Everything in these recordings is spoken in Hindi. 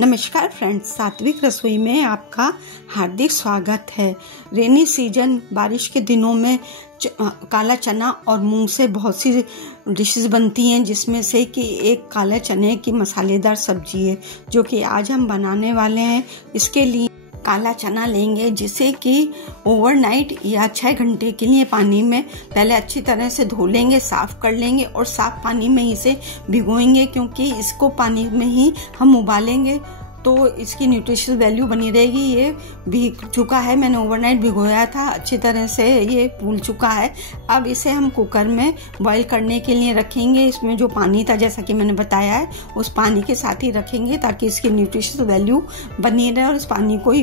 नमस्कार फ्रेंड्स, सात्विक रसोई में आपका हार्दिक स्वागत है। रेनी सीजन बारिश के दिनों में काला चना और मूंग से बहुत सी डिशेस बनती हैं, जिसमें से कि एक काले चने की मसालेदार सब्जी है जो कि आज हम बनाने वाले हैं। इसके लिए काला चना लेंगे जिसे कि ओवरनाइट या 6 घंटे के लिए पानी में पहले अच्छी तरह से धो लेंगे, साफ कर लेंगे और साफ पानी में इसे भिगोएंगे, क्योंकि इसको पानी में ही हम उबालेंगे तो इसकी न्यूट्रिशनल वैल्यू बनी रहेगी। ये भीग चुका है, मैंने ओवरनाइट भिगोया था, अच्छी तरह से ये फूल चुका है। अब इसे हम कुकर में बॉईल करने के लिए रखेंगे। इसमें जो पानी था, जैसा कि मैंने बताया है, उस पानी के साथ ही रखेंगे ताकि इसकी न्यूट्रिशनल वैल्यू बनी रहे। और इस पानी को ही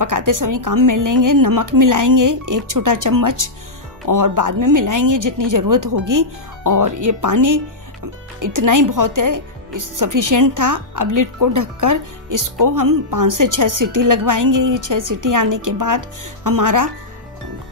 पकाते समय काम में लेंगे। नमक मिलाएंगे 1 छोटा चम्मच और बाद में मिलाएंगे जितनी ज़रूरत होगी। और ये पानी इतना ही बहुत है, सफिशिएंट था। अब लिड को ढककर इसको हम 5 से 6 सीटी लगवाएंगे। ये 6 सीटी आने के बाद हमारा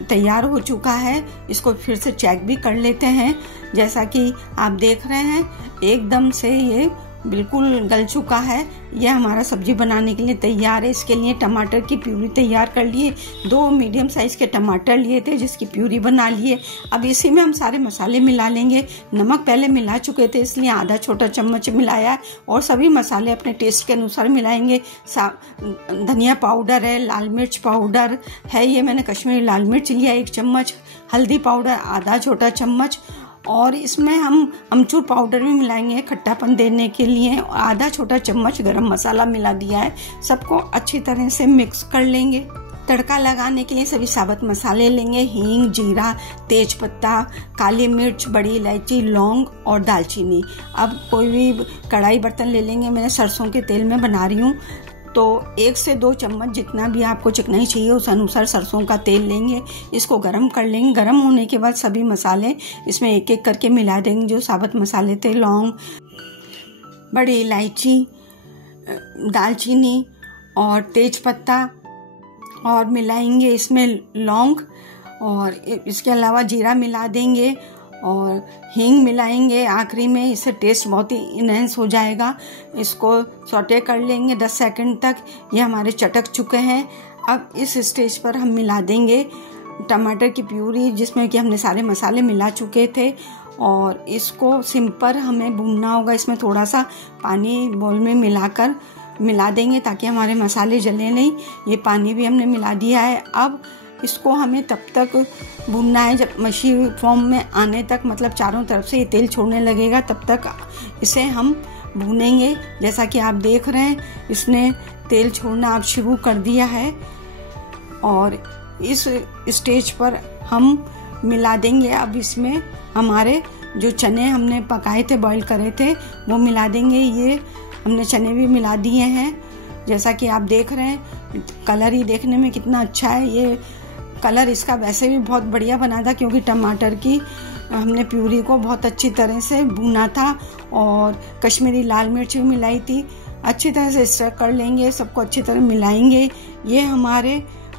तैयार हो चुका है। इसको फिर से चेक भी कर लेते हैं। जैसा कि आप देख रहे हैं, एकदम से ये बिल्कुल गल चुका है। ये हमारा सब्जी बनाने के लिए तैयार है। इसके लिए टमाटर की प्यूरी तैयार कर लिए। 2 मीडियम साइज के टमाटर लिए थे जिसकी प्यूरी बना लिए। अब इसी में हम सारे मसाले मिला लेंगे। नमक पहले मिला चुके थे, इसलिए आधा छोटा चम्मच मिलाया और सभी मसाले अपने टेस्ट के अनुसार मिलाएंगे। धनिया पाउडर है, लाल मिर्च पाउडर है, ये मैंने कश्मीरी लाल मिर्च लिया 1 चम्मच, हल्दी पाउडर आधा छोटा चम्मच, और इसमें हम अमचूर पाउडर भी मिलाएंगे खट्टापन देने के लिए। आधा छोटा चम्मच गरम मसाला मिला दिया है। सबको अच्छी तरह से मिक्स कर लेंगे। तड़का लगाने के लिए सभी साबुत मसाले लेंगे। हींग, जीरा, तेज पत्ता, काली मिर्च, बड़ी इलायची, लौंग और दालचीनी। अब कोई भी कढ़ाई बर्तन ले लेंगे। मैंने सरसों के तेल में बना रही हूँ, तो 1 से 2 चम्मच जितना भी आपको चिकनाई चाहिए उस अनुसार सरसों का तेल लेंगे। इसको गरम कर लेंगे। गरम होने के बाद सभी मसाले इसमें एक एक करके मिला देंगे। जो साबुत मसाले थे, लौंग, बड़ी इलायची, दालचीनी और तेज पत्ता, और मिलाएंगे इसमें लौंग, और इसके अलावा जीरा मिला देंगे और हींग मिलाएंगे आखिरी में। इससे टेस्ट बहुत ही इनहेंस हो जाएगा। इसको सौटे कर लेंगे 10 सेकंड तक। ये हमारे चटक चुके हैं। अब इस स्टेज पर हम मिला देंगे टमाटर की प्यूरी, जिसमें कि हमने सारे मसाले मिला चुके थे, और इसको सिंपल हमें भूनना होगा। इसमें थोड़ा सा पानी बोल में मिलाकर मिला देंगे ताकि हमारे मसाले जले नहीं। ये पानी भी हमने मिला दिया है। अब इसको हमें तब तक भूनना है जब मछली फॉर्म में आने तक, मतलब चारों तरफ से ये तेल छोड़ने लगेगा, तब तक इसे हम भूनेंगे। जैसा कि आप देख रहे हैं, इसने तेल छोड़ना अब शुरू कर दिया है। और इस स्टेज पर हम मिला देंगे। अब इसमें हमारे जो चने हमने पकाए थे, बॉईल करे थे, वो मिला देंगे। ये हमने चने भी मिला दिए हैं। जैसा कि आप देख रहे हैं, कलर ही देखने में कितना अच्छा है। ये कलर इसका वैसे भी बहुत बढ़िया बना था, क्योंकि टमाटर की हमने प्यूरी को बहुत अच्छी तरह से भुना था और कश्मीरी लाल मिर्च भी मिलाई थी। अच्छी तरह से स्टर कर लेंगे, सबको अच्छी तरह मिलाएंगे। ये हमारे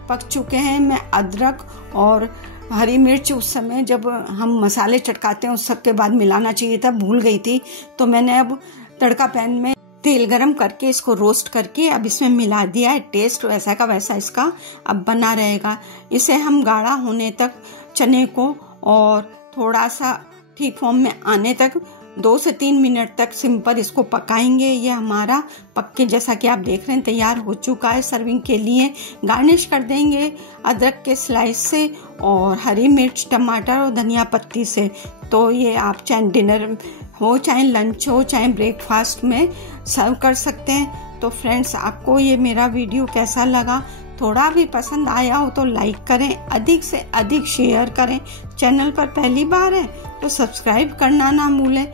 पक चुके हैं। मैं अदरक और हरी मिर्च उस समय जब हम मसाले चटकाते हैं उस सब के बाद मिलाना चाहिए था, भूल गई थी। तो मैंने अब तड़का पैन में तेल गरम करके इसको रोस्ट करके अब इसमें मिला दिया है। टेस्ट वैसा का वैसा इसका अब बना रहेगा। इसे हम गाढ़ा होने तक चने को और थोड़ा सा ठीक फॉर्म में आने तक 2 से 3 मिनट तक सिंपल इसको पकाएंगे। ये हमारा पक्के, जैसा कि आप देख रहे हैं, तैयार हो चुका है सर्विंग के लिए। गार्निश कर देंगे अदरक के स्लाइस से और हरी मिर्च, टमाटर और धनिया पत्ती से। तो ये आप चाहे डिनर हो, चाहे लंच हो, चाहे ब्रेकफास्ट में सर्व कर सकते हैं। तो फ्रेंड्स, आपको ये मेरा वीडियो कैसा लगा? थोड़ा भी पसंद आया हो तो लाइक करें, अधिक से अधिक शेयर करें। चैनल पर पहली बार है तो सब्सक्राइब करना ना भूलें।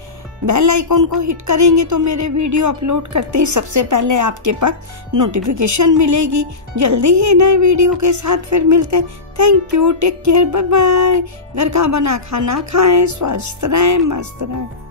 बेल आइकॉन को हिट करेंगे तो मेरे वीडियो अपलोड करते ही सबसे पहले आपके पास नोटिफिकेशन मिलेगी। जल्दी ही नए वीडियो के साथ फिर मिलते हैं। Thank you, take care, bye bye. घर का बना खाना खाएं, स्वस्थ रहें, मस्त रहें।